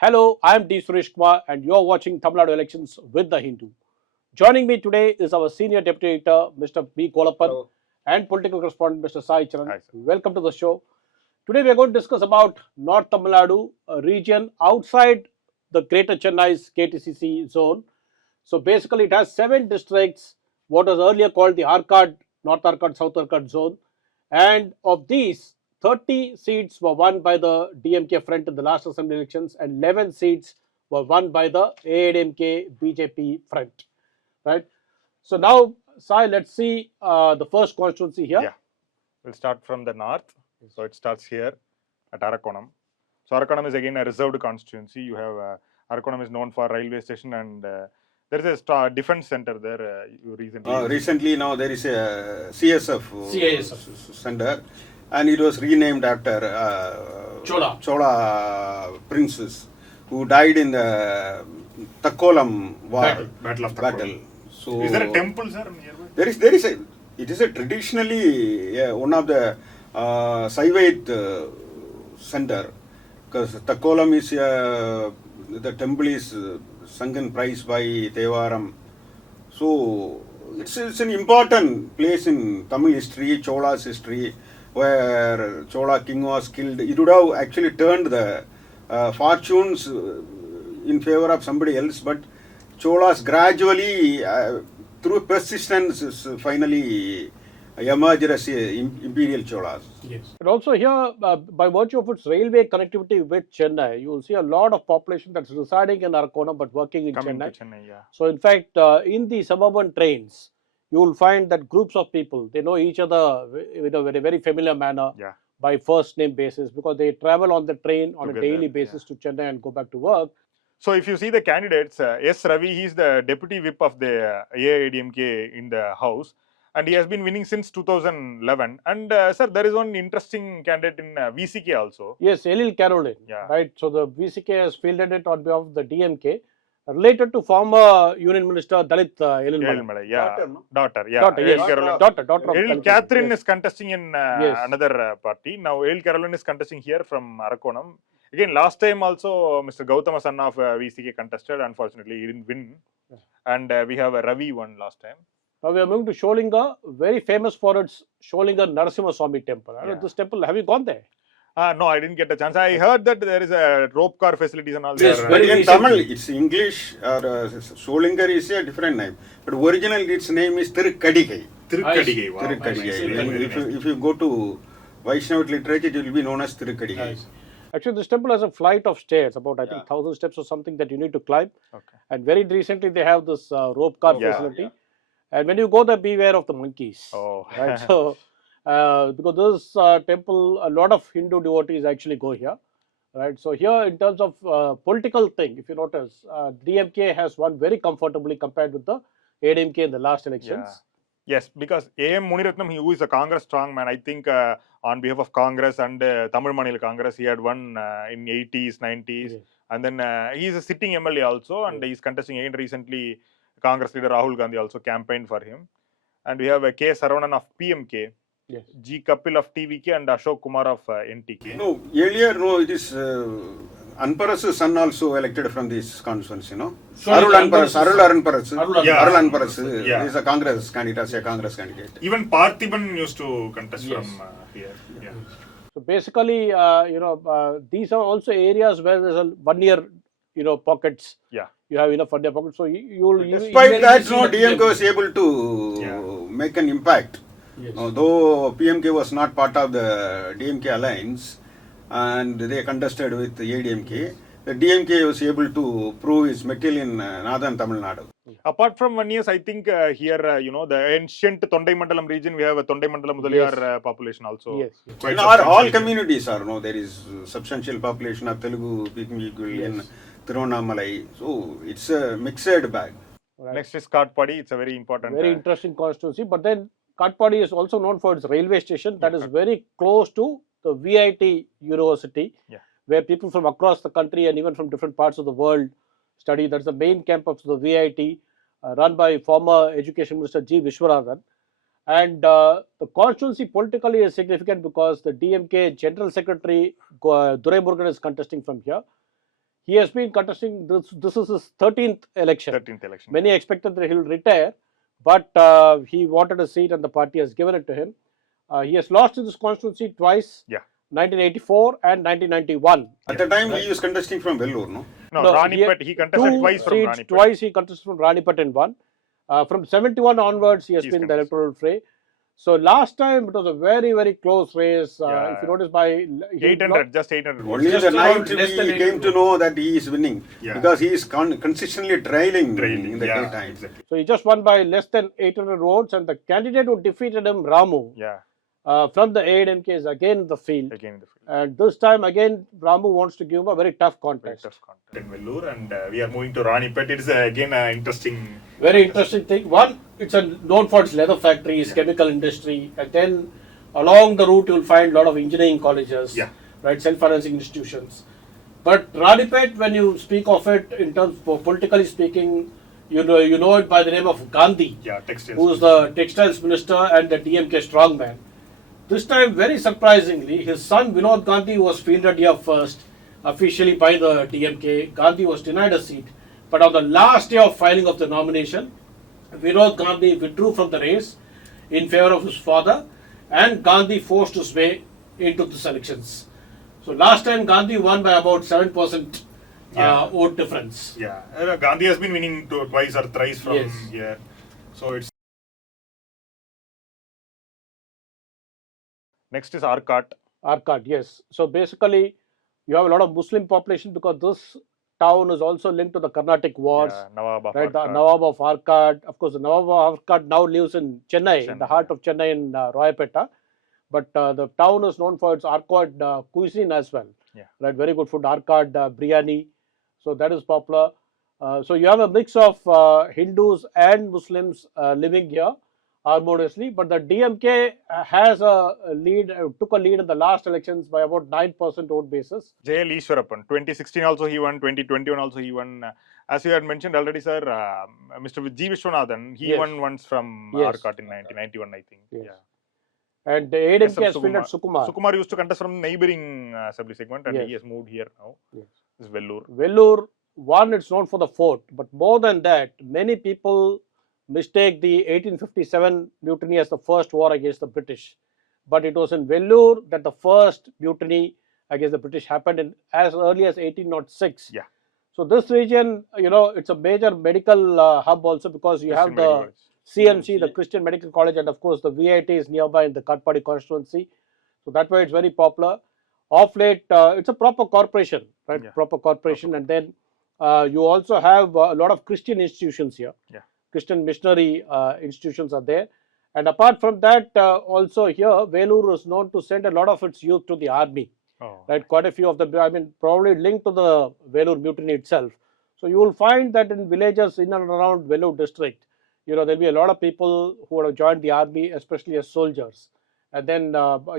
Hello, I am D. Suresh Kumar and you are watching Tamil Nadu elections with the Hindu. Joining me today is our senior deputy editor, Mr. B. Kolappan, Hello. and political correspondent, Mr. Sai Charan. Hi, sir. Welcome to the show. Today we are going to discuss about North Tamil Nadu, a region outside the Greater Chennai's KTCC zone. So basically it has 7 districts, what was earlier called the Arcad, North Arcad, South Arcad zone. And of these, 30 seats were won by the DMK front in the last assembly elections and 11 seats were won by the AIDMK BJP front. Right. So now, Sai, let's see the first constituency here. Yeah, we'll start from the north. So it starts here at Arakonam. So Arakonam is again a reserved constituency. You have Arakonam is known for railway station and there is a defense center there. You recently now there is a CSF center, and it was renamed after Chola princes who died in the Takkolam war. Battle of Takkolam. So is there a temple, sir, nearby? There is a. It is a traditionally one of the Saivite center, because Takkolam is the temple is sung in price by Tevaram. So it's an important place in Tamil history, Chola's history, where Chola king was killed. It would have actually turned the fortunes in favor of somebody else, but Cholas gradually, through persistence, finally emerged as imperial Cholas. Yes. And also here, by virtue of its railway connectivity with Chennai, you will see a lot of population that's residing in Arakonam but working in Chennai. Yeah. So in fact, in the suburban trains, you will find that groups of people, they know each other in a very familiar manner by first name basis, because they travel on the train on a daily basis to Chennai and go back to work. So if you see the candidates, S. Ravi, he is the deputy whip of the AIDMK in the house. And he has been winning since 2011. And sir, there is one interesting candidate in VCK also. Yes, Elil Caroline. Right. So the VCK has fielded it on behalf of the DMK, related to former Union Minister Dalit Elil Malai. Daughter. Elil Catherine is contesting in another party. Now Elil Caroline is contesting here from Arakonam. Again, last time also Mr. Gautama, son of VCK, contested. Unfortunately, he didn't win. And we have a Ravi won last time. Now we are moving to Sholinga, very famous for its Sholinga Narasimha Swami temple. This temple, have you gone there? No, I didn't get a chance. I heard that there is a rope car facilities and all. Yes, but in Tamil, it's English, or Sholingar is a different name. But originally its name is Tirukadigai. Tirukadigai, wow. Tirukadigai. If you go to Vaishnava literature, it will be known as Tirukadigai. Actually, this temple has a flight of stairs, about I think 1,000 steps or something that you need to climb. Okay. And very recently they have this rope car facility. Yeah. And when you go there, beware of the monkeys. Oh. Right. So, because this temple, a lot of Hindu devotees actually go here. Right. So here, in terms of political thing, if you notice, DMK has won very comfortably compared with the ADMK in the last elections. Yeah. Yes, because A.M. Muniratnam, who is a Congress strongman, I think on behalf of Congress and Tamil Maanila Congress, he had won in 80s, 90s. Yes. And then he is a sitting MLA also, and he is contesting again recently. Congress leader Rahul Gandhi also campaigned for him. And we have K. Saravanan of PMK, G. Kapil of TVK, and Ashok Kumar of NTK. No, earlier, it is Anpara's son also elected from this constituency, Arul Anparas is a Congress candidate. Even Parthiban used to contest from here. Yeah. So basically, these are also areas where there's a 1 year, pockets. Yeah. You have enough for their pocket, so despite that, DMK was able to make an impact. Yes. Though PMK was not part of the DMK alliance and they contested with the ADMK, the DMK was able to prove its mettle in northern Tamil Nadu. Apart from 1 year, I think here, the ancient Tondai Mandalam region, we have a Tondai Mandalam Mudaliyar population also. Yes. In all communities are, there is substantial population of Telugu speaking people in Tiruvannamalai. So it's a mixed bag. Right. Next is Katpadi. It's a very important, very interesting constituency. But then Katpadi is also known for its railway station that is very close to the VIT University, where people from across the country and even from different parts of the world study. That's the main campus of the VIT, run by former Education Minister G. Vishwaradhan. And the constituency politically is significant because the DMK General Secretary Durai Murugan is contesting from here. he has been contesting this. This is his 13th election. 13th election. Many expected that he will retire, but he wanted a seat and the party has given it to him. He has lost in this constituency twice. Yeah. 1984 and 1991. At the time, he was contesting from Vellore, no? No, Ranipet, he contested twice from seats, Ranipet. Twice he contested from Ranipet and won. From 71 onwards, he has been in the electoral fray. So last time it was a very, very close race. If you notice, by 800, just 800 votes. Only Just the around night less than we came to know that he is winning, Yeah. because he is consistently trailing in the yeah, daytime. exactly. So he just won by less than 800 votes, and the candidate who defeated him, Ramu, Yeah, from the AIDMK, is again in the field. again in the field. And this time again, Ramu wants to give him a very tough Very contest. tough content in Vellore, and we are moving to Ranipet. It is again an interesting. Very interesting thing. One, it's known for its leather factories, chemical industry, and then along the route you'll find a lot of engineering colleges, Yeah. right, self-financing institutions. But Ranipet, when you speak of it in terms of politically speaking, you know it by the name of Gandhi, Yeah, textiles. who is the textiles minister and the DMK strongman. This time, very surprisingly, his son Vinod Gandhi was fielded here first, officially by the DMK. Gandhi was denied a seat, but on the last day of filing of the nomination, Vinod Gandhi withdrew from the race in favor of his father, and Gandhi forced his way into the elections. So last time Gandhi won by about 7% vote difference. Yeah, Gandhi has been winning twice or thrice from Yes. here. So it's. Next is Arcot. Arcot, yes. So basically, you have a lot of Muslim population because this town is also linked to the Carnatic Wars. Yeah, Nawab of Right, the Arcot. Nawab of Arcot. Of course, the Nawab of Arcot now lives in Chennai, in the heart of Chennai in Royapeta. But the town is known for its Arcot cuisine as well. Yeah. Right, very good food, Arcot biryani. So that is popular. So you have a mix of Hindus and Muslims living here harmoniously. But the DMK has a lead, took a lead in the last elections by about 9% vote basis. JL Ishwarappan. 2016 also he won. 2021 also he won. As you had mentioned already, sir, Mr. G. Vishwanathan, he Yes. won once from Yes. Arcot in 1991, I think. Yes. Yeah. And the AIDMK SM has fielded Sukumar. Sukumar used to contest from neighboring assembly segment, and Yes. he has moved here now. Yes. This is Vellore. Vellore, one, it's known for the fort, but more than that, many people mistake the 1857 mutiny as the first war against the British. But it was in Vellore that the first mutiny against the British happened in as early as 1806. Yeah. So this region, it's a major medical hub also, because you have Christian Medical the College. CMC, the Christian Medical College, and of course the VIT is nearby in the Katpadi constituency. So that way it's very popular. Of late, it's a proper corporation, right? Yeah. Proper corporation. And then you also have a lot of Christian institutions here. Yeah. Christian missionary institutions are there. And apart from that, also here, Vellore is known to send a lot of its youth to the army. Oh. Right, quite a few of them, probably linked to the Vellore mutiny itself. So you will find that in villages in and around Vellore district, there'll be a lot of people who would have joined the army, especially as soldiers. And then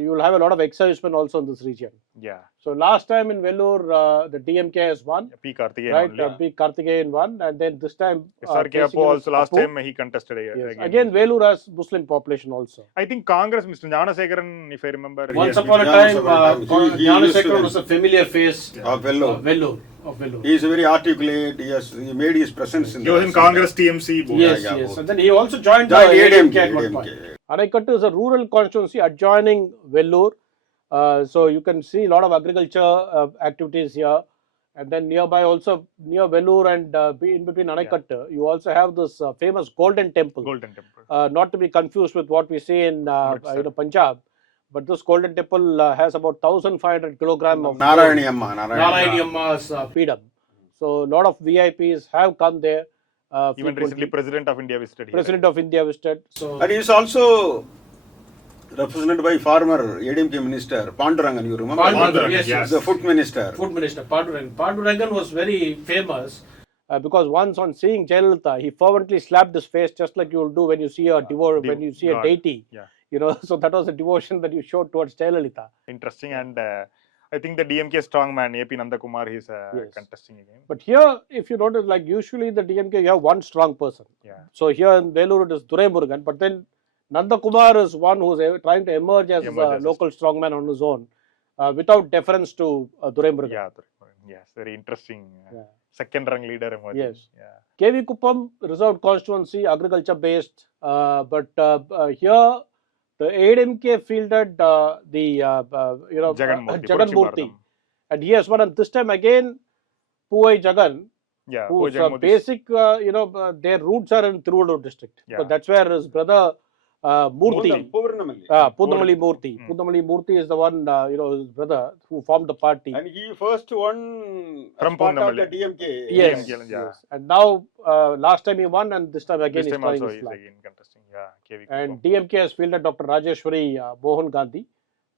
you will have a lot of ex-servicemen also in this region. Yeah. So last time in Vellore, the DMK has won, P. Karthikeyan right? only. P. Karthikeyan won, and then this time SRK facing Appo also last Appo. time he contested Yes. Again, Vellore has Muslim population also. I think Congress, Mr. Jnanasekharan, if I remember. Once yes, upon a Jnanasekharan time, time, he used to Jnanasekharan was a familiar face of Vellore. of Vellore. He is very articulate. He made his presence in he was in Congress, TMC. both. Yes, yeah, yes. both. And then he also joined the Joined AIDMK AIDMK, at one AIDMK. point. Anaikattu is a rural constituency adjoining Vellore. So you can see a lot of agriculture activities here. And then nearby also, near Vellore and in between Anaikattu, you also have this famous Golden Temple. Golden Temple. Not to be confused with what we see in Punjab. But this Golden Temple has about 1,500 kilograms of Narayani Amma. Narayani Amma's peedam. So a lot of VIPs have come there. Even recently, President of India visited here. President of India visited. So And he is also represented by former ADMK minister Pandurangan, you remember? Pandurangan, yes, yes. The food minister. Food Minister Pandurangan. Pandurangan was very famous because once on seeing Jayalalitha, he fervently slapped his face just like you will do when you see a when you see a God. deity. Yeah. So that was a devotion that you showed towards Jayalalitha. Interesting, and I think the DMK strongman AP Nandakumar is Yes. contesting again. But here, if you notice, like usually the DMK, you have one strong person. Yeah. So here in Vellore it is Durai Murugan, but then Nandakumar is one who is trying to emerge as a local strongman on his own without deference to Durai Murugan. Yeah, Yes, very interesting. Yeah. Second rung leader emerging. Yes. Yeah. KV Kuppam, reserved constituency, agriculture based, but here the ADMK fielded Jagan Murthy, Jagan Puruchi Murthy, Bharatam. and he has won. And this time again, Puvai Jagan, Yeah, whose Jagan Murthy's- basic, their roots are in Tiruvallur district. Yeah. Because that's where his brother Murthy, Poovarnamalli. Pudamali Murthy. Pudamali Murthy is the one, his brother who formed the party. And he first won From as part of the Poovarnamalli. DMK. Yes, DMK, yeah. yes. And now, last time he won, and this time again This he's time trying also his he is luck. again contesting. Yeah, KV And Kuppam. DMK has fielded Dr. Rajeshwari Mohan Gandhi,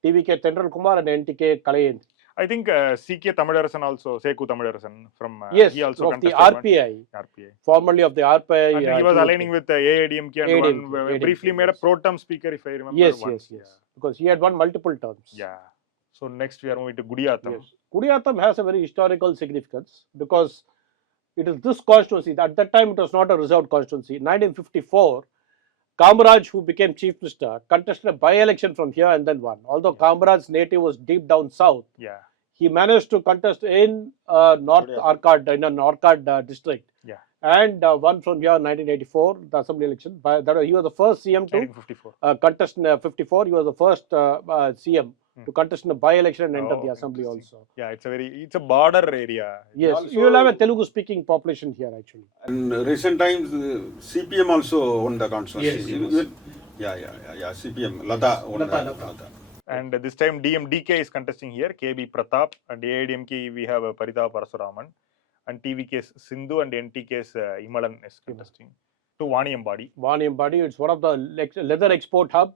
TVK Tendral Kumar, and NTK Kalayen. I think CK Tamilarasan also, Seku Tamilarasan from Yes, he also of the contested RPI, RPA. formerly of the RPI. And he was aligning with AIDMK and AIDMK, briefly made a yes. pro-term speaker, if I remember. Yes, once. yes. Because he had won multiple terms. Yeah. So next we are moving to Gudiyatham. Yes. Kudiyatham has a very historical significance because it is this constituency. At that time, it was not a reserved constituency. In 1954, Kamaraj, who became chief minister, contested a by-election from here and then won. Although Kamaraj's native was deep down south, Yeah. he managed to contest in North Arcad, in an Arcad district. Yeah. And won from here in 1984, the assembly election. He was the first CM to 1954. contest in 54. He was the first CM to contest in a by-election and enter Oh, the assembly interesting. also. Yeah, it's a border area. Yes, Also- you will have a Telugu-speaking population here actually. And recent times, CPM also won the constituency. Yes. Yeah. CPM. Lata won Lata. And this time DMDK is contesting here, KB Pratap, and AIDMK we have Parita Parasuraman, and TVK's Sindhu and NTK's Himalan is contesting to Waniyambadi. Waniyambadi, it's one of the leather export hub.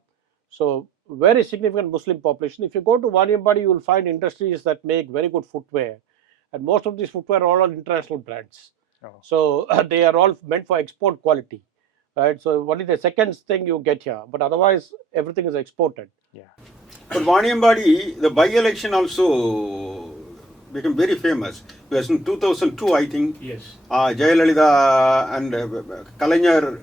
So very significant Muslim population. If you go to Waniyambadi, you will find industries that make very good footwear. And most of these footwear are all international brands. Oh. So they are all meant for export quality. Right? So only the second thing you get here. But otherwise, everything is exported. Yeah. But Waniyambadi, the by-election also became very famous. Because in 2002, I think, Yes. Jayalalitha and Kalanyar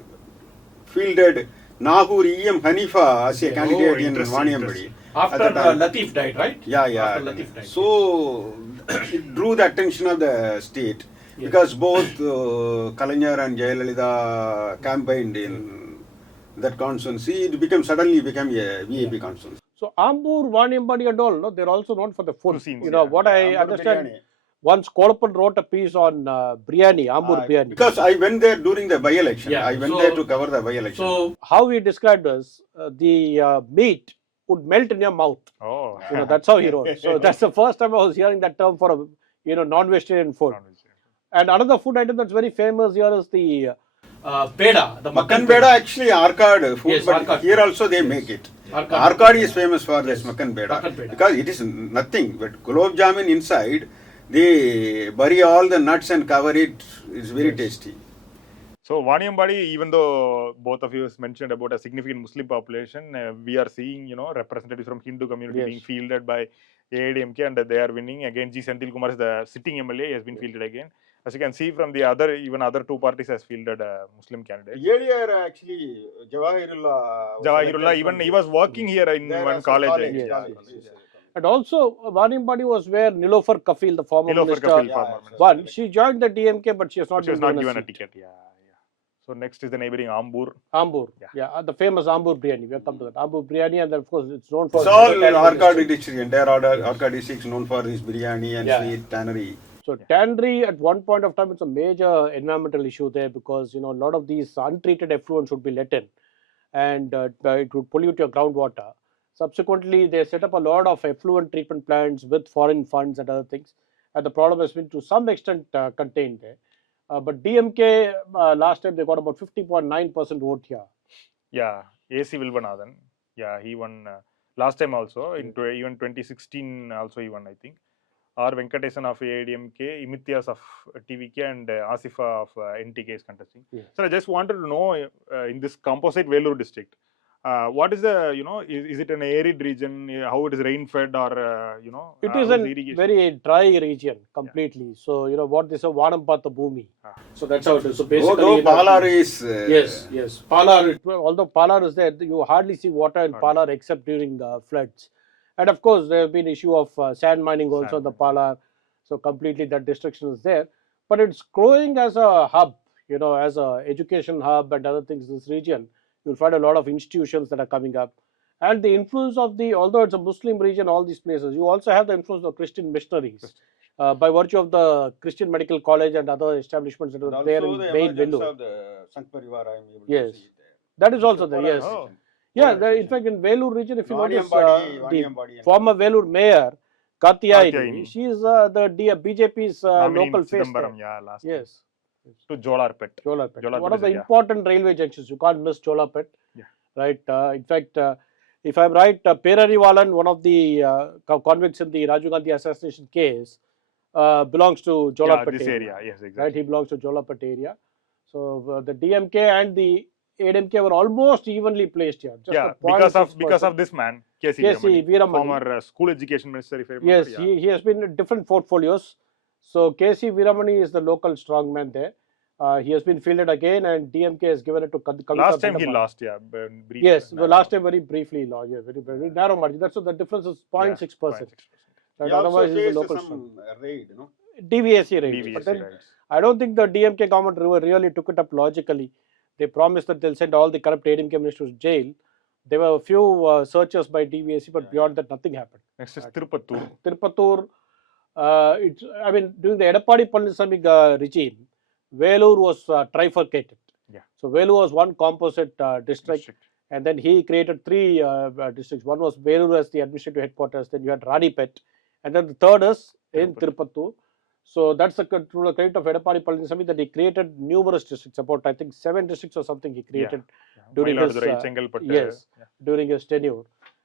fielded Nahur E.M. Hanifa as a candidate in interesting, Waniyambadi. After At the time. Latif died, right? Yeah. After Latif died. So it drew the attention of the state because both Kalanyar and Jayalalitha campaigned in that constituency. It suddenly became a VAP constituency. So Ambur, Waniyambadi and all, no, they're also known for the food. Cuisines, You know, yeah. what I Ambur understand, biryani. once Kolappan wrote a piece on biryani, Ambur biryani. Because I went there during the by-election. Yeah, I went so- there to cover the by-election. So how he described us, the meat would melt in your mouth. Oh. You know, that's how he wrote. So that's the first time I was hearing that term for a non-vegetarian food. And another food item that's very famous here is the peda, the Makkan Beda actually Arcad food, Yes, but Arcad here food. also they make it. Arcad. Arcad is famous for this Makkan Makkan Beda Beda. because it is nothing but gulab jamun inside. They bury all the nuts and cover it. It's very tasty. So Waniyambadi, even though both of you has mentioned about a significant Muslim population, we are seeing representatives from Hindu community Yes. being fielded by AIDMK and they are winning. Again, G. Senthil Kumar is the sitting MLA, he has been fielded again. As you can see from the other two parties has fielded Muslim candidates. Earlier actually Jawahirullah. Jawahirullah, even he was working here in one college. Yes. And also, Waniyambadi was where Nilofer Kafil, the former Nilofer minister, Kafil, former minister. won. She joined the DMK, but she has not She was been not given a seat. ticket. Yeah. So next is the neighboring Ambur. Ambur, the famous Ambur biryani. We'll come to that. Ambur biryani, and then of course it's known for. It's all Arcad district. Entire Arcad district is known for this biryani and sweet tannery. So tannery, at one point of time, it's a major environmental issue there because a lot of these untreated effluents would be let in, and it would pollute your groundwater. Subsequently, they set up a lot of effluent treatment plants with foreign funds and other things, and the problem has been to some extent contained there. But DMK last time they got about 50.9% vote here. Yeah, AC Vilvanathan. Yeah, he won last time also. Even 2016 also he won, I think. R. Venkatesan of AIDMK, Imithias of TVK, and Asifa of NTK is contesting. Yeah. So I just wanted to know in this composite Vellore district, what is the is it an arid region? How it is rain fed or It how is is a irrigation? very dry region completely. So what they say, Vanampata Bhumi. So that's how it is. So basically, Though Palar is yes. Palar, although Palar is there, you hardly see water in Palar except during floods. And of course, there have been issue of sand mining also in the Palar. So completely that destruction is there. But it's growing as a hub, as a education hub and other things in this region. You'll find a lot of institutions that are coming up. And the influence of although it's a Muslim region, all these places, you also have the influence of Christian missionaries. By virtue of the Christian Medical College and other establishments that were there in main Vellore. Yes, that is also there. Yes, in fact, in Vellore region, if you notice, the former Vellore mayor Katyayani, she is the BJP's local face there. Yes, to Jolarpet. One of the important railway junctions. You can't miss Jolarpet. Right. In fact, if I'm right, Perariwalan, one of the convicts in the Rajiv Gandhi assassination case, belongs to Jolarpet area. Yes, exactly. Right, he belongs to Jolarpet area. So the DMK and the ADMK were almost evenly placed here. Just because of this man, K.C. Veeramani, former school education minister. If I remember, yes, he has been in different portfolios. So K.C. Veeramani is the local strongman there. He has been fielded again, and DMK has given it to Kavita. Last time he lost, briefly. Yes, the last time very briefly lost. Yeah, very narrow margin. That's what the difference is 0.6%. Right, otherwise, he's a local raid, DVSC raid. But then I don't think the DMK government really took it up logically. They promised that they'll send all the corrupt ADMK ministers to jail. There were a few searches by DVSC, but beyond that, nothing happened. Next is Tirupattur. Tirupattur, during the Edappadi Palaniswamy regime, Vellore was trifurcated. So Vellore was one composite district, and then he created three districts. One was Vellore as the administrative headquarters, then you had Ranipet, and then the third is in Tirupattur. So that's the credit of Edappadi Palaniswamy that he created numerous districts, about I think 7 districts or something he created during his during his tenure.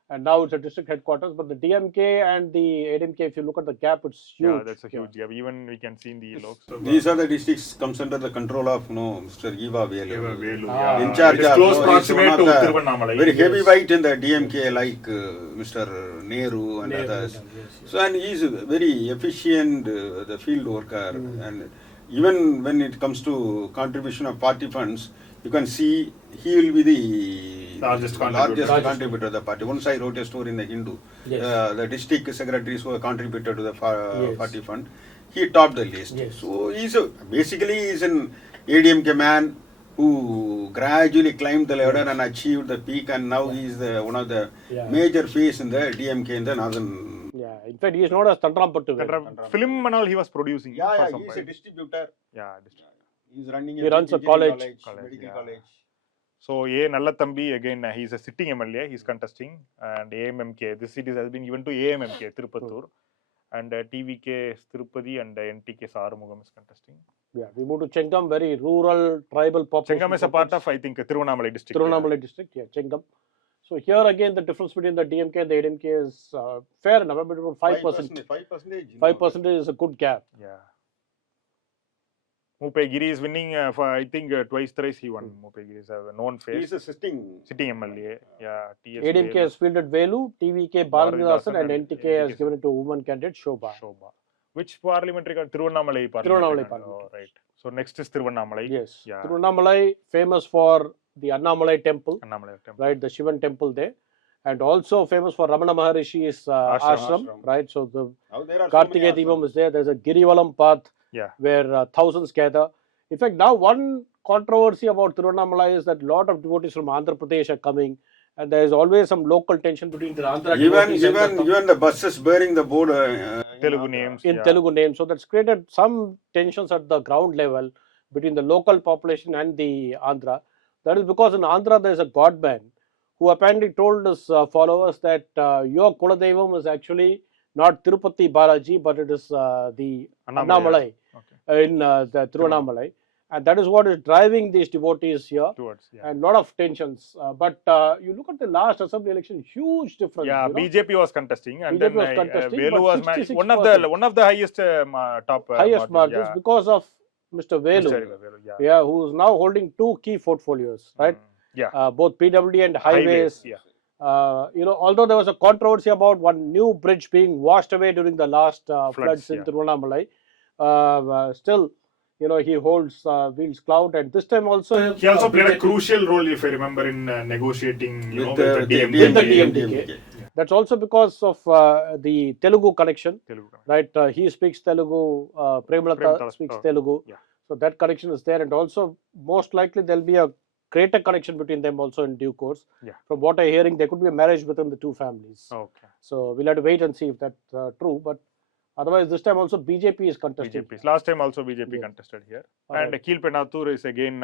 And now it's a district headquarters, but the DMK and the ADMK, if you look at the gap, it's huge. Yeah, that's a huge gap. Even we can see in the Lok Sabha. These are the districts comes under the control of Mr. Eva Vellore. In charge of close proximate to Tiruvannamalai. Very heavyweight in the DMK, like Mr. Nehru and others. So, and he is very efficient, the field worker. And even when it comes to contribution of party funds, you can see he will be the largest contributor to the party. Once I wrote a story in the Hindu, the district secretaries who contributed to the party fund, he topped the list. So he's basically an ADMK man who gradually climbed the ladder and achieved the peak, and now he is one of the major face in the DMK in the northern. In fact, he is known as Tandrampattu. Film and all he was producing. He is a distributor. He runs a college. Medical college. So A. Nallathambi, again, he is a sitting MLA, he is contesting, and AMMK, this seat has been given to AMMK, Tirupattur, and TVK Tirupati and NTK Sarumugam is contesting. We move to Chengam, very rural, tribal population. Chengam is a part of, I think, Tiruvannamalai district. Tiruvannamalai district, Chengam. So here again, the difference between the DMK and the ADMK is fair enough, but about 5%. 5% is a good gap. Mupegiri is winning for, I think, twice, thrice he won. Mupegiri is a known face. He is a sitting MLA. ADMK has fielded Velu, TVK Balagidasan, and NTK has given it to woman candidate Shobha. Which parliamentary? Tiruvannamalai parliament. Oh, right. So next is Tiruvannamalai. Yes. Tiruvannamalai, famous for the Annamalai temple. Right, the Shivan temple there. And also famous for Ramana Maharishi's ashram. Right, so the Kartikeya Deepam is there. There's a Girivalam path where thousands gather. In fact, now one controversy about Tiruvannamalai is that a lot of devotees from Andhra Pradesh are coming, and there is always some local tension between the Andhra devotees even the buses bearing the board Telugu names. Telugu names. So that's created some tensions at the ground level between the local population and the Andhra. That is because in Andhra there is a godman who apparently told his followers that your Kuladevam is actually not Tirupati Balaji, but it is the Annamalai in the Tiruvannamalai. And that is what is driving these devotees here. And a lot of tensions. But you look at the last assembly election, huge difference. BJP was contesting, and BJP was contesting, Velu was one of the highest highest margins because of Mr. Velu, who is now holding 2 key portfolios, right? Both PWD and highways. Although there was a controversy about one new bridge being washed away during the last floods in Tiruvannamalai, still, he holds wields clout, and this time also he also played a crucial role, if I remember, in negotiating with the DMDK. That's also because of the Telugu connection, Telugu. right? He speaks Telugu, Premalata Premalata, speaks oh, Telugu. yeah. So that connection is there, and also most likely there'll be a greater connection between them also in due course. Yeah. From what I'm hearing, there could be a marriage within the two families. Okay. So we'll have to wait and see if that's true. But otherwise, this time also BJP is contesting. BJP. Last time also BJP Yes. contested here. Alright. And Kilpenathur is again,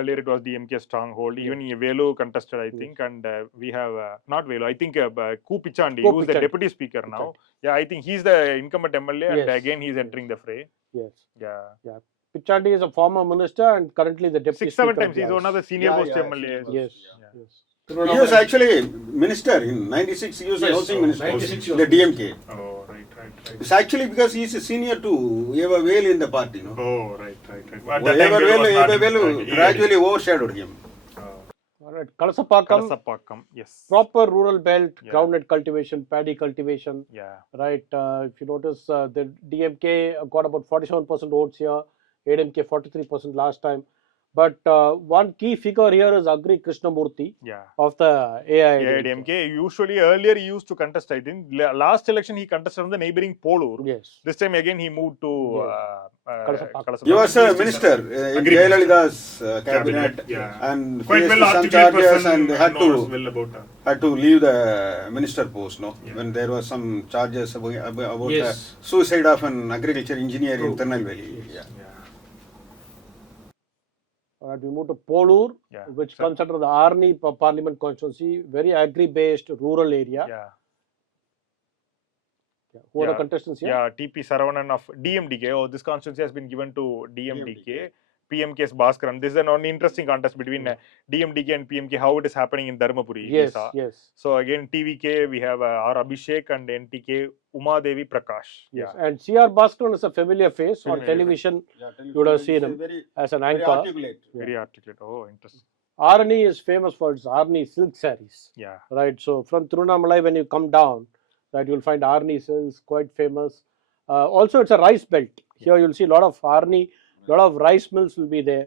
earlier it was DMK stronghold. Even Vellore contested, I think. And we have, not Vellore, I think Ku Pichandi, who is the Pichandi. deputy speaker now. Yeah, I think he's the incumbent MLA and Yes. again he's entering the fray. Yes. Yeah. Pichandi is a former minister and currently the deputy 6-7 speaker. times. He's one of the senior most Yeah, MLAs. Yes. Yeah. Yes. He was actually minister in 96. He was a housing minister. 96 The DMK. Oh, right. It's actually because he is a senior to Eva Velu in the party. No? Oh, right. At Eva that time, Vellore was not Velu in- gradually overshadowed him. All right. Kalasapakam, Kalasapakkam, yes. proper rural belt, Yeah. groundnut cultivation, paddy cultivation. Yeah. Right. If you notice, the DMK got about 47% votes here, ADMK 43% last time. But one key figure here is Agri Krishnamurthy Yeah. of the AIADMK. AIDMK. Usually earlier he used to contest, I think. Last election he contested from the neighboring Polur. Yes. This time again he moved to Kalasapakkam. Kalasapakkam. He was a minister in Agri Jayalalitha's cabinet Yeah. and Quite faced well some articulate charges person and knows well about had to leave the minister post. No, Yeah. when there was some charges about Yes. the suicide of an agriculture engineer in True. Tirunelveli. Yes. Yeah. All right, we move to Polur, Yeah. which So- comes under the Arni Parliament constituency, very agri-based rural area. Yeah. Who are the Yeah. contestants here? Yeah, TP Saravanan of DMDK. Oh, this constituency has been given to DMDK. PMK's Bhaskaran. This is an interesting contest between DMDK and PMK, how it is happening in Dharmapuri. we Yes, saw. yes. So again, TVK, we have R. Abhishek and NTK, Uma Devi Prakash. Yes. And C.R. Bhaskaran is a familiar face on Familiar television. Yeah, You would have seen him very, as an very anchor. articulate. Very articulate. Oh, interesting. Arni is famous for its Arni silk sarees. Yeah. Right. So from Tiruvannamalai, when you come down, right, you'll find Arni silks, quite famous. Also, it's a rice belt. Here you'll see a lot of Arni, a lot of rice mills will be there,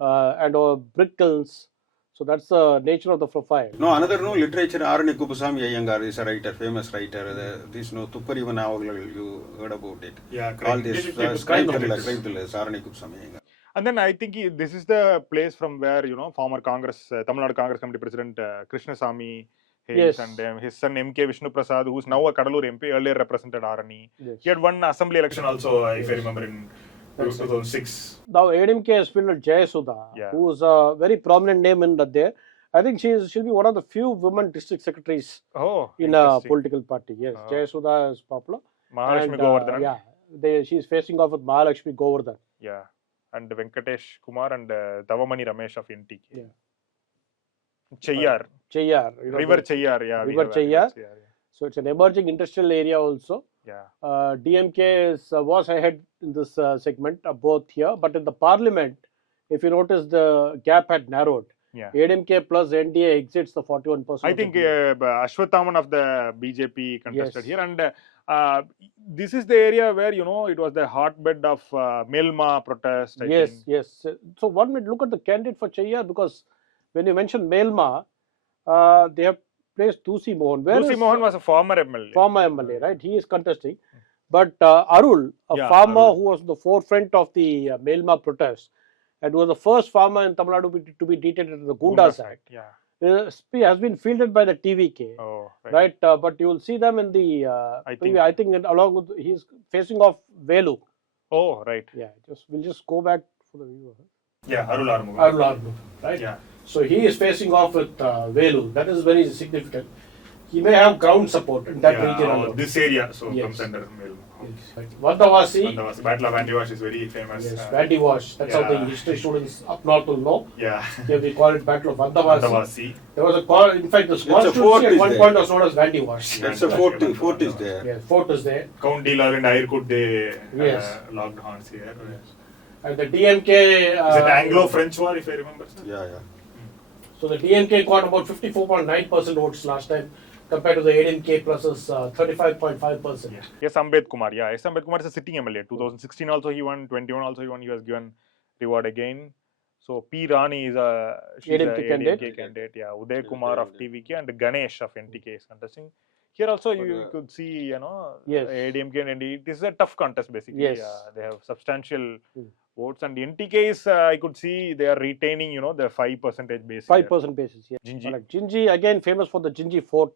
and brick kilns. So that's the nature of the profile. No, another literature, Arani Kupusami Iyengar is a writer, famous writer. This Tupparivan Avagal, you heard about it. Yeah, All this crime thrillers, Arani Kupusami Iyengar. And then I think this is the place from where, former Congress, Tamil Nadu Congress Committee President Krishnasamy hails, Yes. and his son MK Vishnu Prasad, who is now a Kadalur MP, earlier represented Arani. Yes. He had won assembly election also, if I remember, in 2006. Now ADMK has filled Jayasudha, Yeah. who is a very prominent name in that there. I think she'll be one of the few women district secretaries Oh, in a interesting. political party. Yes, Oh. Jayasudha is popular. Mahalakshmi And, Govardhan. yeah, she's facing off with Mahalakshmi Govardhan. Yeah. And Venkatesh Kumar and Davamani Ramesh of NTK. Yeah. Cheyyar. Cheyyar. River Cheyyar, yeah. we River have Cheyyar. yeah. So it's an emerging industrial area also. Yeah. DMK was ahead in this segment, both here, but in the parliament, if you notice, the gap had narrowed. Yeah. ADMK plus NDA exits the 41%. I think Ashwathaman of the BJP contested Yes. here, and this is the area where it was the hotbed of Melma protest. I Yes, think. yes. So one might look at the candidate for Cheyyar, because when you mention Melma, they have placed Tusi Mohan. Tusi Mohan was a former MLA. Former MLA, right? He is contesting. But Arul, a Yeah, farmer Arul. who was in the forefront of the Melma protest, and was the first farmer in Tamil Nadu to be detained in the Gundas Act, Yeah. has been fielded by the TVK. Oh, Right, but you will see them in the I think along with, he's facing off Velu. Oh, right. Yeah, we'll just go back for the viewer. Yeah, Arul Armugam. Arul, right? Yeah. So he is facing off with Velu. That is very significant. He may have ground support in that region. alone. This area Yes. comes under Melma. Yes, right. Vandavasi, Battle of Wandiwash is very famous. yes, Wandiwash. That's how the yeah. history students up north will know. Yeah. Here we call it Battle of Vandavasi. Vandavasi. There was a call, in fact, this a fort constituency at is one there. point was known as Wandiwash. That's a fort is there. Yes, fort is there. Count Dealer and Airkud, they Yes. locked horns here. And the DMK. Is it Anglo-French war, if I remember? Sir? Yeah. So the DMK got about 54.9% votes last time, compared to the ADMK plus 35.5%. Yeah. Yes, Ambed Kumar. Yeah, yes, Ambed Kumar is a sitting MLA. 2016 also he won, 21 also he won. He was given reward again. So P. Rani is she's ADMK a candidate. ADMK candidate. Yeah, Uday Kumar of TVK and Ganesh of NTK is contesting. Here also you could see, Yes. ADMK and ND. It is a tough contest basically. Yes. They have substantial votes, and NTK is I could see they are retaining, the 5% base. 5% basis. Yeah. Ginji. Right. Ginji again famous for the Ginji fort,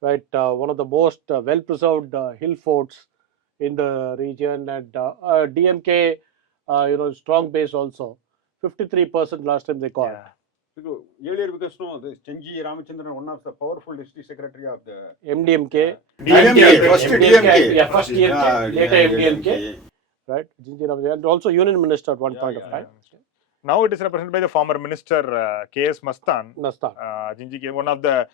right? One of the most well-preserved hill forts in the region, and DMK, strong base also. 53% last time they got. Yeah. Because earlier, because this Chenji Ramachandran, one of the powerful district secretary of the MDMK. DMK, first DMK. Yeah, first DMK, Yeah, later yeah, MDMK. Right, Ginji Ramachandran, and also union minister at one point of time. Now it is represented by the former minister K.S. Mastan. Ginji, one of the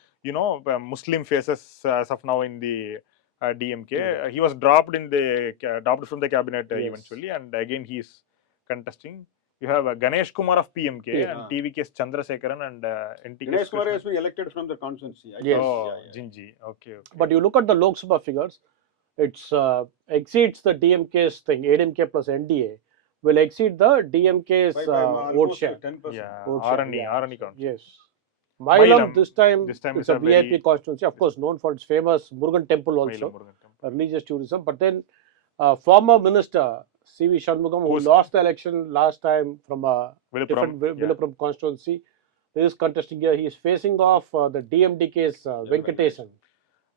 Muslim faces as of now in the DMK. He was dropped from the cabinet eventually, and again he is contesting. You have Ganesh Kumar of PMK and TVK's Chandrasekharan and NTK. Ganesh Kumar has been elected from the constituency. Yes. Ginji. Okay. But you look at the Lok Sabha figures, it's exceeds the DMK's thing. ADMK plus NDA will exceed the DMK's vote share. 10%. Yeah, Arani count. Yes. Mailam this time it's a VIP constituency, of course, known for its famous Murugan temple also, religious tourism. But then former minister C.V. Shanmugam, who lost the election last time from a different Villappuram constituency, is contesting here. He is facing off the DMDK's Venkatesan.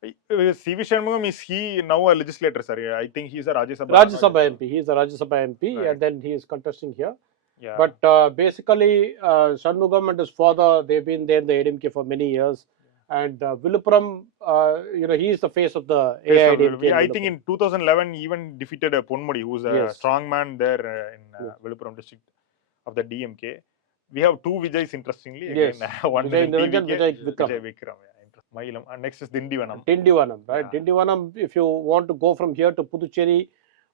C.V. Shanmugam, is he now a legislator, sir? I think he is a Rajya Sabha MP. He is a Rajya Sabha MP, right. And then he is contesting here. Yeah. But basically, Shanmugam and his father, they've been there in the ADMK for many years. And Villappuram, he is the face of the AIDMK. I think in 2011, he even defeated Ponmudi, who is a strong man there in Villappuram district of the DMK. We have two Vijay's, interestingly. Again, one is in Vijay Vikram. Mailam. And next is Dindivanam. Right? Yeah. Dindivanam, if you want to go from here to Puducherry,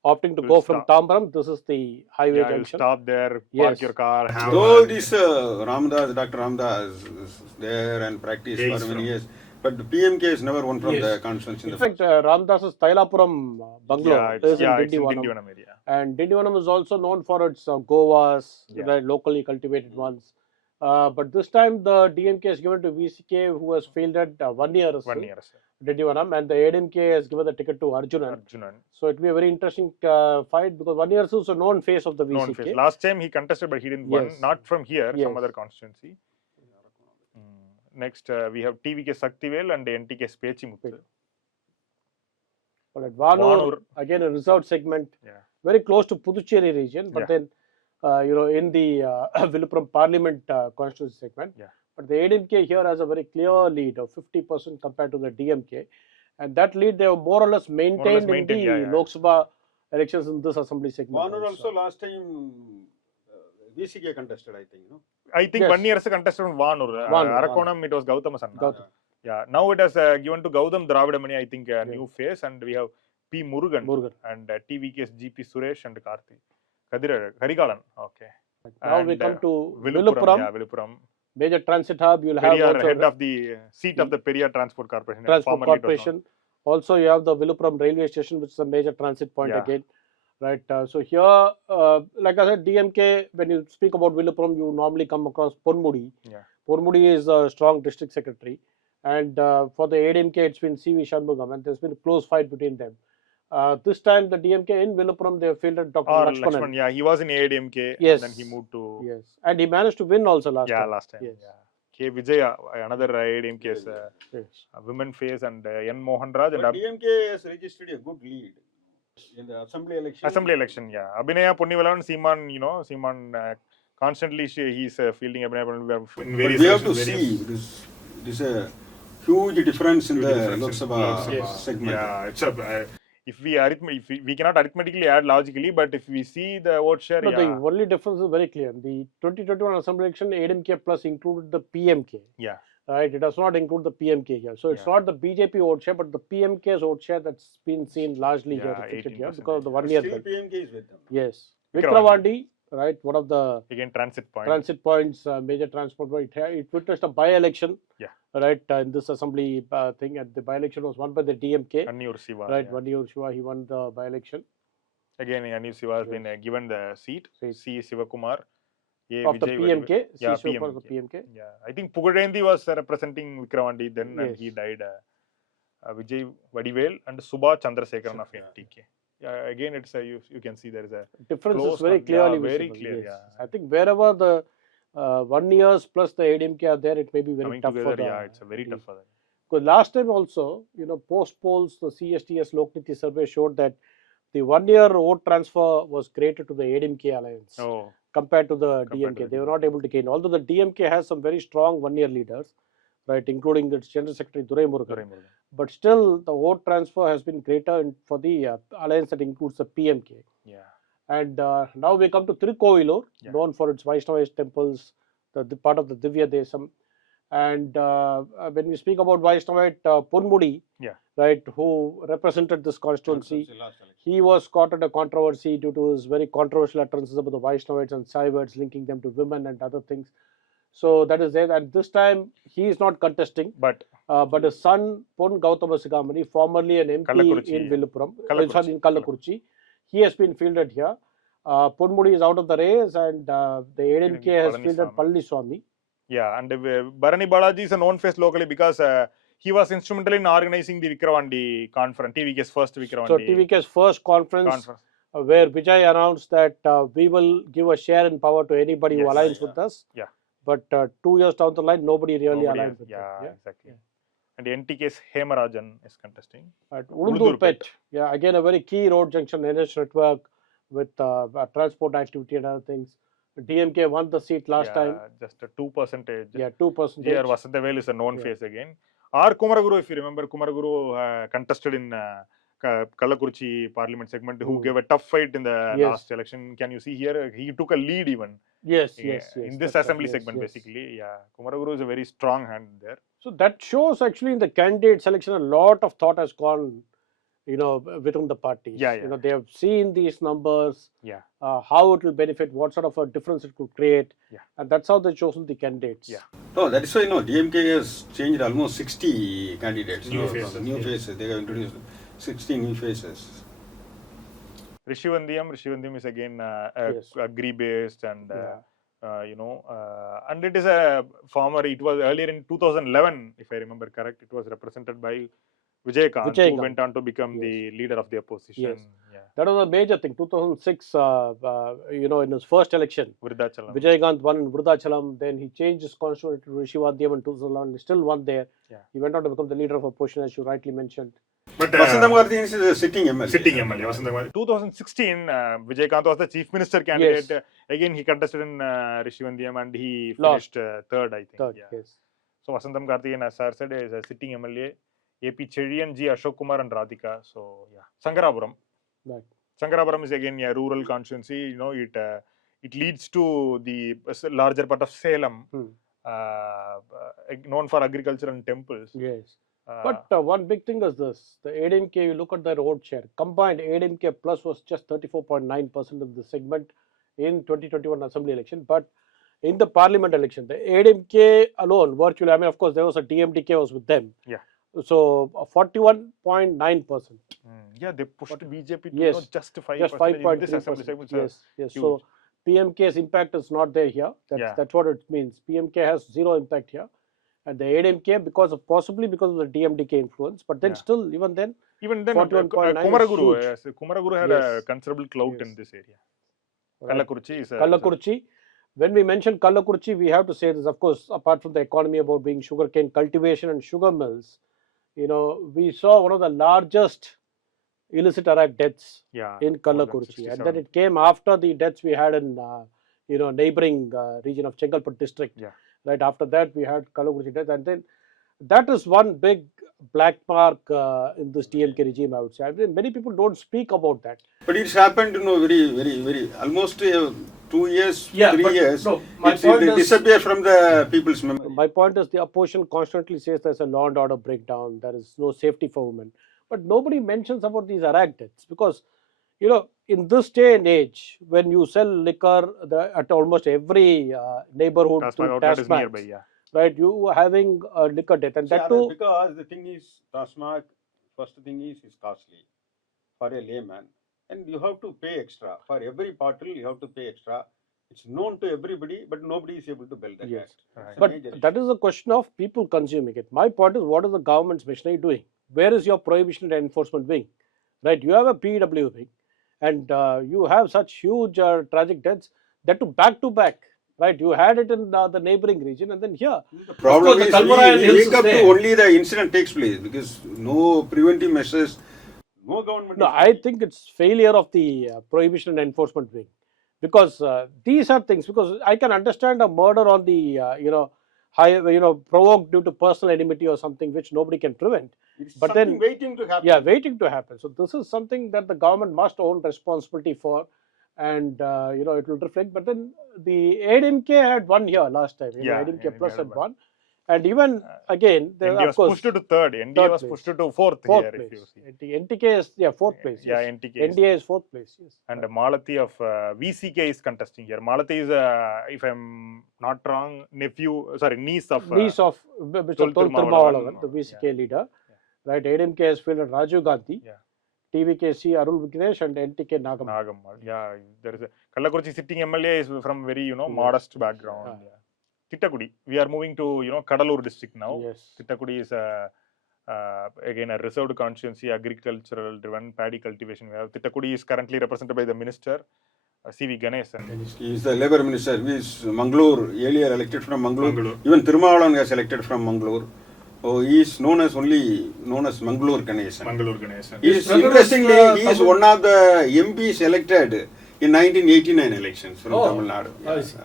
opting to go from Tambaram, this is the highway junction. You stop there, park your car. All these Dr. Ramdas is there and practice for many years. But the PMK is never one from the constituency. In fact, Ramdas's Tailapuram bungalow is in Dindivanam area. And Dindivanam is also known for its govas, locally cultivated ones. But this time the DMK has given to VCK, who has fielded 1 year. Dindivanam, and the ADMK has given the ticket to Arjunan. So it will be a very interesting fight, because 1 year is a known face of the VCK. Last time he contested, but he didn't win. Not from here, some other constituency. Next, we have TVK Saktivel and NTK Spechimuthu. Vellore, again a reserved segment, very close to Puducherry region, but then in the Villappuram Parliament constituency segment. But the ADMK here has a very clear lead of 50% compared to the DMK, and that lead they have more or less maintained in the Lok Sabha elections in this assembly segment. Vellore also last time VCK contested, I think. I think 1 year contested on Vellore. Arakonam, it was Gautam Sanna. Yeah, now it has given to Gautam Dravidamani, I think, a new face, and we have P. Murugan. And TVK's GP Suresh and Karikalan. Okay. Now we come to Villappuram. Major transit hub. You will have also head of the seat of the Periyar Transport Corporation. Also, you have the Villappuram railway station, which is a major transit point again. Right. So here, like I said, DMK, when you speak about Villappuram, you normally come across Ponmudi. Ponmudi is a strong district secretary. And for the ADMK, it's been C.V. Shanmugam, and there's been a close fight between them. This time, the DMK in Villappuram, they fielded Dr. Lakshmanan. Yeah, he was in ADMK, and then he moved to... Yes, and he managed to win also last time. Yeah, last time. K. Vijaya, another ADMK's women face, and N. Mohan Raj. But DMK has registered a good lead in the assembly election. Abhinaya Ponnivalan, Seeman, constantly he's fielding Abhinaya. We have to see, there's a huge difference in the Lok Sabha segment. Yeah, if we cannot arithmetically add logically, but if we see the vote share, the only difference is very clear. The 2021 assembly election, ADMK plus included the PMK. Right, it does not include the PMK here. So it's not the BJP vote share, but the PMK's vote share that's been seen largely here, reflected here, because of the 1 year. Still PMK is with them. Yes, Vikravandi, right, one of the transit points, major transport point. It witnessed a by-election. Right, in this assembly thing, and the by-election was won by the DMK. Annur Siva. Right, Annur Siva, he won the by-election. Again, Annur Siva has been given the seat. C. Sivakumar. A. Of the Vijay PMK, Vadivel. C. Yeah, Shivapur, the PMK. PMK. Yeah, I think Pugadendi was representing Vikramandi then, and Yes. he died. Vijay Vadivel and Subha Chandrasekharan of NTK. Yeah, again, it's you can see there is a Difference close is very yeah, clearly very visible. clear. Yes. Yeah, I think wherever the 1 years plus the ADMK are there, it may be very coming tough together, for the. yeah, it's a very tough for them. Because last time also, post polls, the CSTS Lokniti survey showed that the 1 year vote transfer was created to the ADMK alliance compared to the DMK. They were not able to gain. Although the DMK has some very strong 1 year leaders, right, including its General Secretary Durai Murugan. But still, the vote transfer has been greater for the alliance that includes the PMK. Yeah. And now we come to Tiruvannamalai, known for its Vaishnava temples, the part of the Divya Desam. And when we speak about Vaishnavite, Ponmudi, right, who represented this constituency, he was caught in a controversy due to his very controversial utterances about the Vaishnavites and Saivites, linking them to women and other things. So that is there. And this time he is not contesting, but his son Pon Gautama Sigamani, formerly an MP in Villupuram, in Kallakurichi, he has been fielded here. Ponmudi is out of the race, and the ADMK has fielded Palaniswamy. Yeah, and Bharani Balaji is a known face locally because he was instrumental in organizing the Vikravandi conference, TVK's first Vikravandi. So TVK's first conference. Where Vijay announced that we will give a share in power to anybody who aligns with us. Yeah. But 2 years down the line, nobody really aligned with them. Yeah, exactly. And NTK's Hemarajan is contesting. At Uludurpet, yeah, again a very key road junction, NH network with transport activity and other things. DMK won the seat last time. Just a 2%. Yeah, 2%. Here, Vasantavel is a known face again. R. Kumaraguru, if you remember, Kumaraguru contested in Kallakurichi parliament segment, who gave a tough fight in the last election. Can you see here? He took a lead even. Yes. In this assembly segment, basically. Yeah, Kumaraguru is a very strong hand there. So that shows actually in the candidate selection, a lot of thought has gone, within the parties. They have seen these numbers, how it will benefit, what sort of a difference it could create, and that's how they've chosen the candidates. No, that is why DMK has changed almost 60 candidates. New faces. They have introduced 60 new faces. Rishivandiam is again agri-based and and it is a former. It was earlier in 2011, if I remember correct. It was represented by Vijayakant, who went on to become the leader of the opposition. Yes. That was a major thing. 2006, in his first election, Vijayakant won in Vrudachalam. Then he changed his constituency to Rishivandiam in 2011. He still won there. He went on to become the leader of opposition, as you rightly mentioned. But Vasantamarthi is a sitting MLA. 2016, Vijayakant was the chief minister candidate. Again, he contested in Rishivandiam and he finished third, I think. So Vasantam Karthikeyan, as sir said, is a sitting MLA. AP Chedian, G. Ashok Kumar and Radhika. So Sangarapuram. Sangarapuram is again a rural constituency. It leads to the larger part of Salem, known for agriculture and temples. Yes. But one big thing is this: the ADMK, you look at the road share, combined ADMK plus was just 34.9% of the segment in 2021 assembly election. But in the parliament election, the ADMK alone, virtually, I mean, of course, there was a DMDK was with them. So 41.9%. Yeah, they pushed BJP to not just 5% in this assembly segment. Yes. So PMK's impact is not there here. That's what it means. PMK has zero impact here. And the ADMK, possibly because of the DMDK influence, but then still, even then, Kumaraguru had a considerable clout in this area. Kallakurichi. When we mention Kallakurichi, we have to say this, of course, apart from the economy about being sugarcane cultivation and sugar mills, we saw one of the largest illicit arak deaths in Kallakurichi. And then it came after the deaths we had in, neighboring region of Chengalpattu district. Right after that, we had Kallakurichi death, and then that is one big black mark in this DMK regime, I would say. I mean, many people don't speak about that. But it's happened, very, almost 2 years, 3 years. No, it disappears from the people's memory. My point is, the opposition constantly says there's a law and order breakdown, there is no safety for women. But nobody mentions about these arak deaths because, in this day and age, when you sell liquor at almost every neighborhood, Tasmac, right, you are having a liquor death, and that too. Because the thing is, Tasmac, first thing is costly for a layman, and you have to pay extra for every bottle. You have to pay extra. It's known to everybody, but nobody is able to build the Yes. caste. That's a But major issue. that is a question of people consuming it. My point is, what is the government's machinery doing? Where is your prohibition and enforcement wing? Right? You have a PW wing, and you have such huge tragic deaths that to back. Right? You had it in the neighboring region, and then here. The problem course, the is Kalmarayan we Hills wake is up to there. only the incident takes place because no preventive measures, no government. No, is I think it's failure of the prohibition and enforcement wing, because these are things. Because I can understand a murder on the provoked due to personal enmity or something which nobody can prevent. It's But something then, waiting to happen. yeah, waiting to happen. So this is something that the government must own responsibility for, and it will reflect. But then the ADMK had won here last time. Yeah, ADMK NDA plus had had won. won, and even again, there, NDA of was course, pushed to third. NDA third was place. pushed to fourth fourth here, if place. you see. NTK is fourth place. Yeah, Yes. NTK NDA is fourth place. Yes. And Malati of VCK is contesting here. Malati is, if I'm not wrong, niece of Niece of Mr. Tol Tol Tirumavalavan, Tirumavalavan, the VCK yeah. leader. Right. ADMK has fielded Rajiv Gandhi, Yeah. TVKC Arul Vignesh, and NTK Nagam. Nagammal. Yeah, there is a Kallakurichi sitting MLA is from very modest background. Yeah. Tittakudi. We are moving to Kadalur district now. Yes. Tittakudi is again a reserved constituency, agricultural driven paddy cultivation. We have Tittakudi is currently represented by the minister CV Ganesan. He is the labor minister. He is Mangalore, earlier elected from Mangalore. Even Tirumavalan was elected from Mangalore. Oh, he is known as Mangalore Ganesan. Mangalore Ganesan. Interestingly, he is one of the MPs elected in 1989 elections from Tamil Nadu. I see.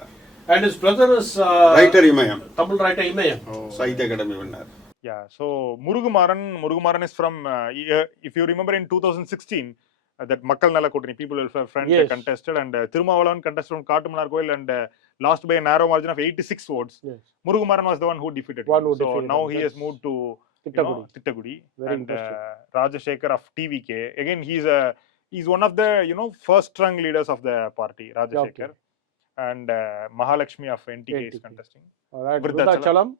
And his brother is Writer Imayam, Tamil writer Imayam. Sahitya Academy winner. Yeah, so Murugumaran is from, if you remember in 2016, that Makkal Nala Kotani, People Welfare Front contested, and Tirumavalavan contested from Kattumanar Koil and lost by a narrow margin of 86 votes. Yes. Murugumaran was the one who defeated him. So now he has moved to Tittakudi. And Rajashekar of TVK. Again, he's one of the first strong leaders of the party, Rajashekar. Okay. And Mahalakshmi of NTK is contesting. All right, Vrudachalam,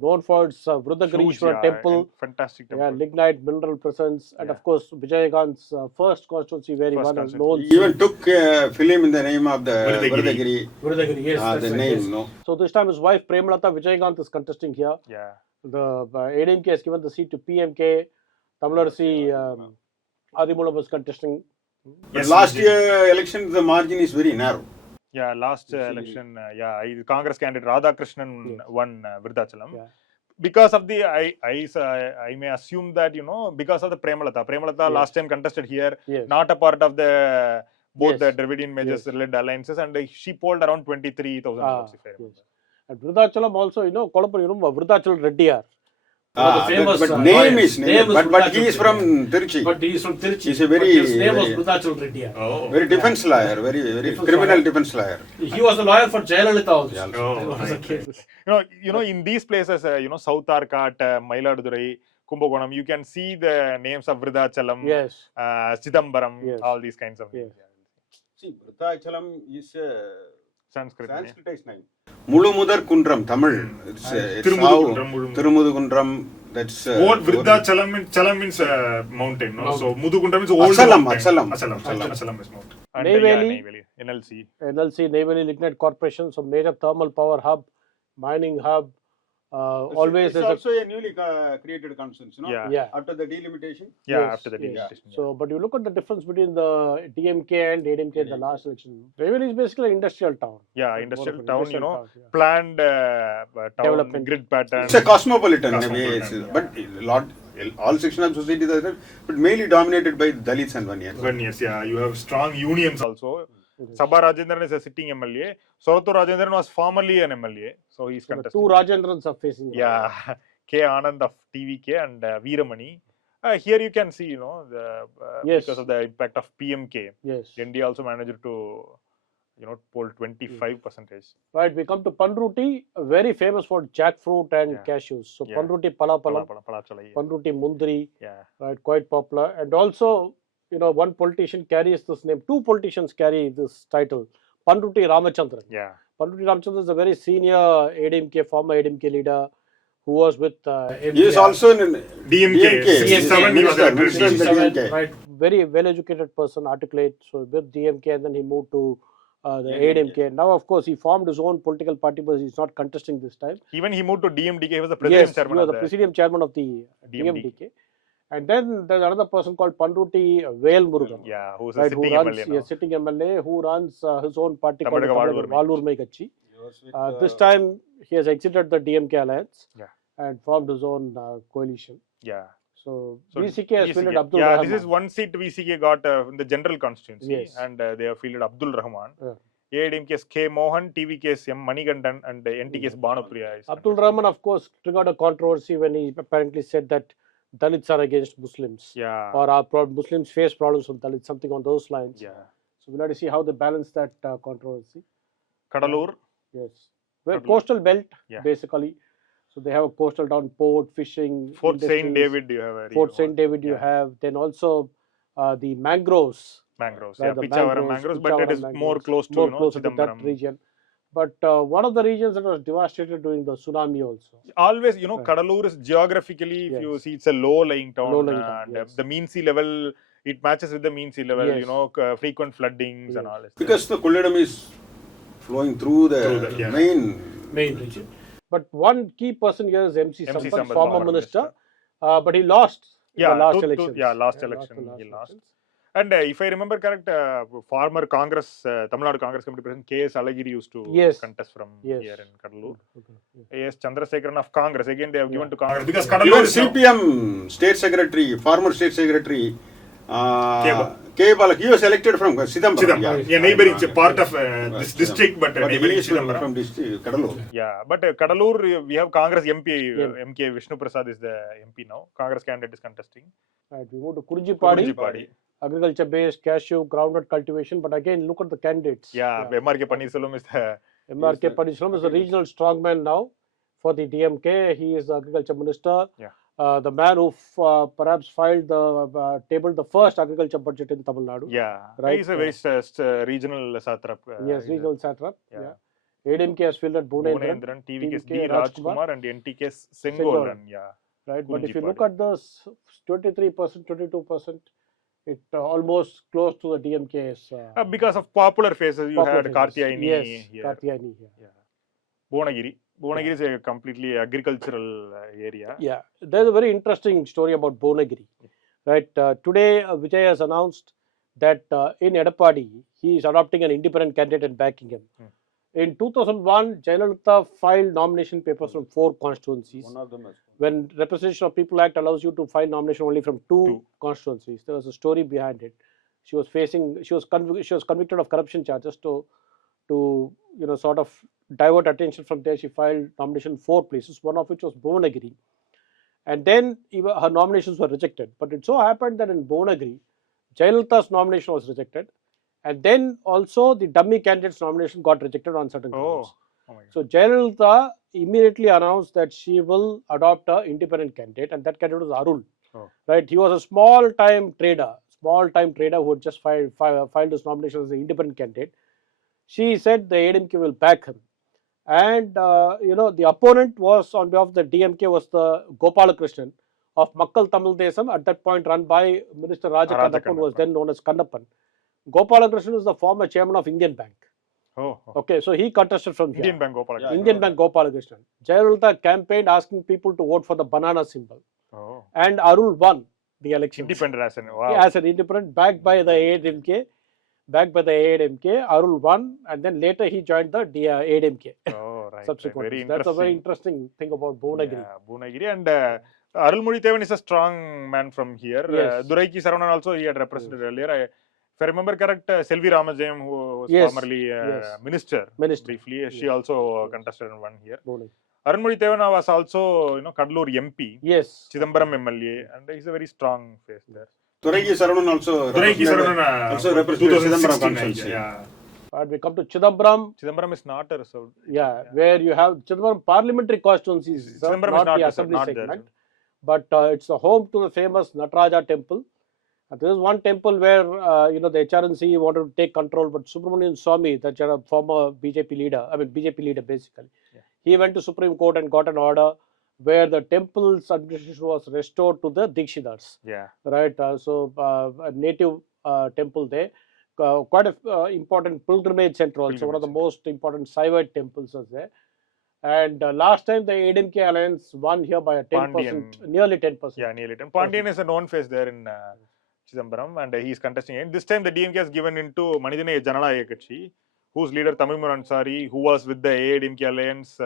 known for its Vrudagirishwara temple, fantastic temple. Yeah, lignite mineral presence, and of course Vijayakant's first constituency where he won as known. He even took a film in the name of the Vrudagiri. Vrudagiri, yes, the name, yes. no. So this time his wife Premalata Vijayakant is contesting here. Yeah. The ADMK has given the seat to PMK. Tamil Adimulam was contesting. But last year election, the margin is very narrow. Yeah, last election, Congress candidate Radhakrishnan won Vrudachalam. Yeah. Because of the, I may assume that, because of the Premalata last time contested here, not a part of the, both the Dravidian majors led alliances, and she polled around 23,000 votes, if I remember. And Vrudachalam also, Kolappan, Vrudachal Reddyar. Famous, but name is but he is from Tiruchi. But he is from Tiruchi. He's a very, his name was Vrudachal Reddyar. Very defense lawyer, very criminal defense lawyer. He was a lawyer for Jayalalitha also. In these places, South Arcot, Mailadurai, Kumbakonam, you can see the names of Vrudachalam, Chidambaram, all these kinds of names. See, Vrudachalam is a Sanskritized name. Mulumudar Kundram, Tamil. It's Tirumudukundram. That's what Vrudachalam means. Chalam means mountain. No? So Mudukundram is old Asalam is mountain. And Neyveli, NLC, Neyveli Lignite Corporation, so major thermal power hub, mining hub. Always it's also a newly created constituency, no? Yeah. After the delimitation. After the delimitation. So, but you look at the difference between the DMK and ADMK in the last election. Neyveli is basically an industrial town. Yeah, industrial town. Planned town, grid pattern. It's a cosmopolitan, but all sections of society are there, but mainly dominated by Dalits and Vanyas. Vanyas, yeah. You have strong unions also. Sabha Rajendran is a sitting MLA. Sorato Rajendran was formerly an MLA, so he's contesting. The two Rajendrans are facing. Yeah, K. Anand of TVK and Veeramani. Here you can see, because of the impact of PMK. Yes. ND also managed to, poll 25%. Right, we come to Panruti, very famous for jackfruit and cashews. So Panruti Palapalam, Panruti Mundri, right, quite popular. And also, one politician carries this name. Two politicians carry this title. Panruti Ramachandran. Yeah. Panruti Ramachandran is a very senior ADMK, former ADMK leader who was with MPR. He is also in DMK. 67, he was DMK. Right, very well-educated person, articulate. So with DMK, and then he moved to the ADMK. Now, of course, he formed his own political party, but he's not contesting this time. Even he moved to DMDK. He was the presidium chairman. He was the presidium chairman of the DMDK. And then there's another person called Panruti Velmurugan. Yeah, who's right, a sitting MLA now. Sitting MLA who runs his own party called Tamil Vellore Kachi. This time he has exited the DMK alliance and formed his own coalition. Yeah. So VCK has fielded Abdul Rahman. Rahman. This is one seat VCK got in the general constituency, and they have fielded Abdul Rahman. AIDMK's K. Mohan, TVK's M. Manigandan, and NTK's Bhanupriya. Abdul Rahman, of course, triggered a controversy when he apparently said that Dalits are against Muslims. Or Muslims face problems with Dalits, something on those lines. So we'll have to see how they balance that controversy. Kadalur. Yes. Well, coastal belt, basically. So they have a coastal town, port, fishing. Fort St. David, you have. Fort St. David, you have. Then also the mangroves. Mangroves, Pichavaram mangroves, but it is more close to, that region. But one of the regions that was devastated during the tsunami also. Always, Kadalur is geographically, if you see, it's a low-lying town. The mean sea level, it matches with the mean sea level, frequent floodings and all this. Because the Kolladam is flowing through the main region. But one key person here is MC Sampath, former minister, but he lost in the last election. Last election he lost. And if I remember correct, former Congress, Tamil Nadu Congress Committee President K.S. Alagiri used to contest from here in Kadalur. A.S. Chandrasekharan of Congress, again they have given to Congress. Because Kadalur is CPM State Secretary, former State Secretary, K. Balak, he was elected from Chidambaram. A neighboring part of this district, but neighboring Chidambaram. From Kadalur. Yeah, but Kadalur, we have Congress MP, MK Vishnu Prasad is the MP now. Congress candidate is contesting. Right, we go to Kurjipadi. Agriculture based, cashew, groundnut cultivation, but again, look at the candidates. MRK Panneerselvam is the... MRK Panneerselvam is the regional strongman now for the DMK. He is the agriculture minister. The man who perhaps tabled the first agriculture budget in Tamil Nadu. Right? He's a very regional satrap. Regional satrap. ADMK has fielded Bhunendran, TVK's D. Rajkumar, and NTK's Sengolan. Right, but if you look at the 23%, 22%, it almost close to the DMK's. Because of popular faces, you had Karthiayani here. Karthiayani here. Bhunagiri is a completely agricultural area. There's a very interesting story about Bhunagiri. Right, today Vijay has announced that in Edappadi, he is adopting an independent candidate and backing him. In 2001, Jayalalitha filed nomination papers from 4 constituencies. One of them is. When Representation of People Act allows you to file nomination only from 2 constituencies, there was a story behind it. She was convicted of corruption charges to sort of divert attention from there. She filed nomination 4 places, one of which was Bhunagiri. And then her nominations were rejected. But it so happened that in Bhunagiri, Jayalalitha's nomination was rejected. And then also the dummy candidate's nomination got rejected on certain grounds. So Jayalalitha immediately announced that she will adopt an independent candidate, and that candidate was Arul. Right, he was a small-time trader who had just filed his nomination as an independent candidate. She said the ADMK will back him, and the opponent was on behalf of the DMK was the Gopalakrishnan of Makkal Tamil Desam, at that point run by Minister Raja Kannappan, who was then known as Kannappan. Gopalakrishnan is the former chairman of Indian Bank. Okay, so he contested from here. Indian Bank Gopalakrishnan. Indian Bank Gopalakrishnan. Jayalalitha campaigned asking people to vote for the banana symbol. And Arul won the election. Independent as an independent, backed by the ADMK. Arul won, and then later he joined the ADMK. Subsequently. That's a very interesting thing about Bhunagiri. Bhunagiri, and Arul Mudithaivan is a strong man from here. Duraiki Saravanan also he had represented earlier. If I remember correct, Selvi Ramajayam, who was formerly minister, briefly, she also contested and won here. Arul Mudithaivan was also, Kadalur MP, Chidambaram MLA, and he's a very strong face there. Turaiki Saravanan also represented Chidambaram constituency. We come to Chidambaram. Chidambaram is not reserved. Where you have Chidambaram parliamentary constituencies, not the assembly segment, but it's the home to the famous Nataraja temple. There is one temple where the HRNC wanted to take control, but Subramanian Swamy, the former BJP leader basically, he went to Supreme Court and got an order where the temple's administration was restored to the Dikshidars. Right, so a native temple there, quite a important pilgrimage center also. One of the most important Saivite temples is there. And last time the ADMK alliance won here by a 10%, nearly 10%. Yeah, nearly 10. Pandian is a known face there in Chidambaram, and he is contesting it. This time the DMK has given into Manidhanaya Jananayaka Katchi, whose leader Tamilmur Ansari, who was with the ADMK alliance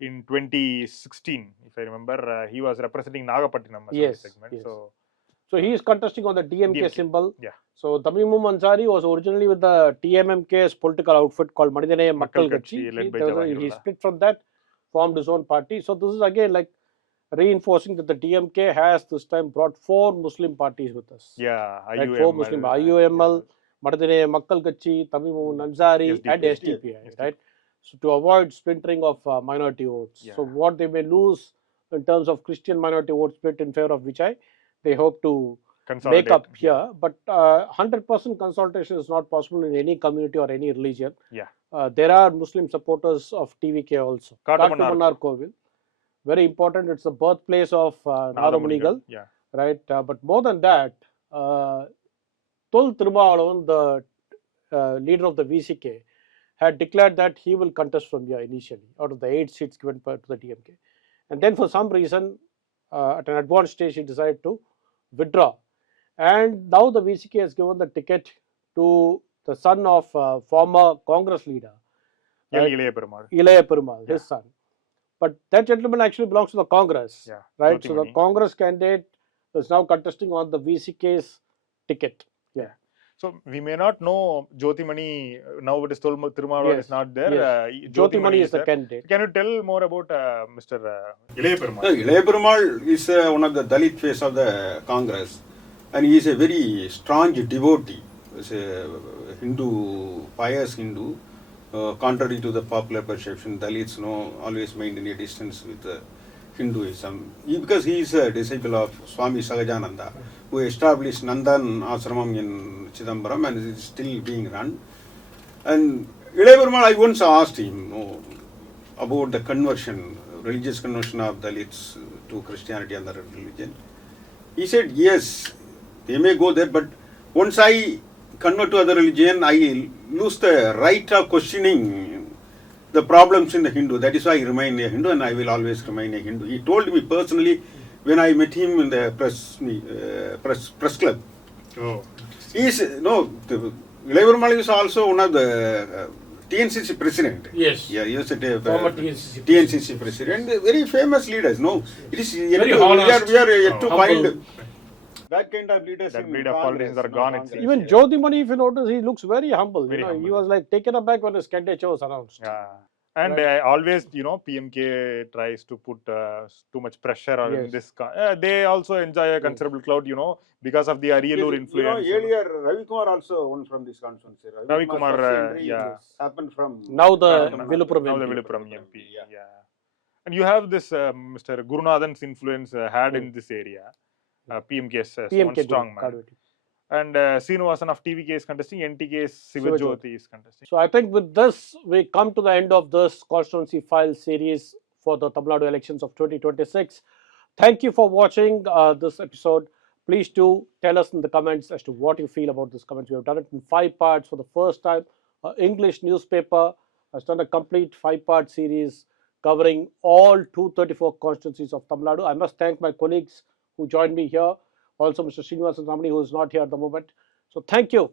in 2016, if I remember. He was representing Nagapattinam Yes, segment. yes. So he is contesting on the DMK symbol. Yeah. So Tamimum Ansari was originally with the TMMK's political outfit called Manidhanaya Makkal Katchi. He split from that, formed his own party. So this is again like reinforcing that the DMK has this time brought 4 Muslim parties with us. Yeah, right, 4 Muslim, IUML, Manidhanaya Makkal Katchi, Tamimum Ansari, and SDPI, right? So to avoid splintering of minority votes. Yeah. So what they may lose in terms of Christian minority vote split in favor of Vijay, they hope to make up here. But 100% consultation is not possible in any community or any religion. Yeah. There are Muslim supporters of TVK also. Kattumannar Kovil. Very important. It's the birthplace of Nadamunigal. Yeah. Right. But more than that, Tul Tirumalavan, the leader of the VCK, had declared that he will contest from here initially out of the 8 seats given to the DMK. And then for some reason, at an advanced stage, he decided to withdraw. And now the VCK has given the ticket to the son of former Congress leader, Ilaya Perumal, his son. But that gentleman actually belongs to the Congress, right? So the Congress candidate is now contesting on the VCK's ticket. Yeah. So we may not know Jyotimani, now it is told Tirumalavan is not there. Yes. Jyotimani is the candidate. Can you tell more about Mr. Ilaya Perumal? Ilaya Perumal is one of the Dalit face of the Congress, and he is a very staunch devotee. He is a Hindu, pious Hindu. Contrary to the popular perception, Dalits always maintain a distance with Hinduism. Because he is a disciple of Swami Sahajananda, who established Nandan Ashramam in Chidambaram, and it is still being run. And Ilaya Perumal, I once asked him about the conversion, religious conversion of Dalits to Christianity and other religion. He said, yes, they may go there, but once I convert to other religion, I lose the right of questioning the problems in the Hindu. That is why I remain a Hindu, and I will always remain a Hindu. He told me personally when I met him in the press club. Oh. Ilaya Perumal is also one of the TNCC president. Yes. Yeah, he was a former TNCC president. Very famous leaders. No, it is very we are yet to humble. find that kind of leaders. That breed of politicians are gone. Even Jyotimani, if you notice, he looks very humble. He was like taken aback when his candidature was announced. Yeah. And always, PMK tries to put too much pressure on this. They also enjoy a considerable cloud, because of the Ariyallur influence. Earlier, Ravi Kumar also won from this constituency. Ravi Kumar, happened from now the Viluppuram MP. Yeah. And you have this Mr. Gurunathan's influence had in this area. PMK's one strong man. And Srinivasan of TVK is contesting, NTK's Sivajyoti is contesting. So I think with this, we come to the end of this constituency file series for the Tamil Nadu elections of 2026. Thank you for watching this episode. Please do tell us in the comments as to what you feel about this comment. We have done it in 5 parts for the first time. English newspaper has done a complete 5-part series covering all 234 constituencies of Tamil Nadu. I must thank my colleagues who joined me here. Also, Mr. Srinivasan Ramani, who is not here at the moment. So, thank you.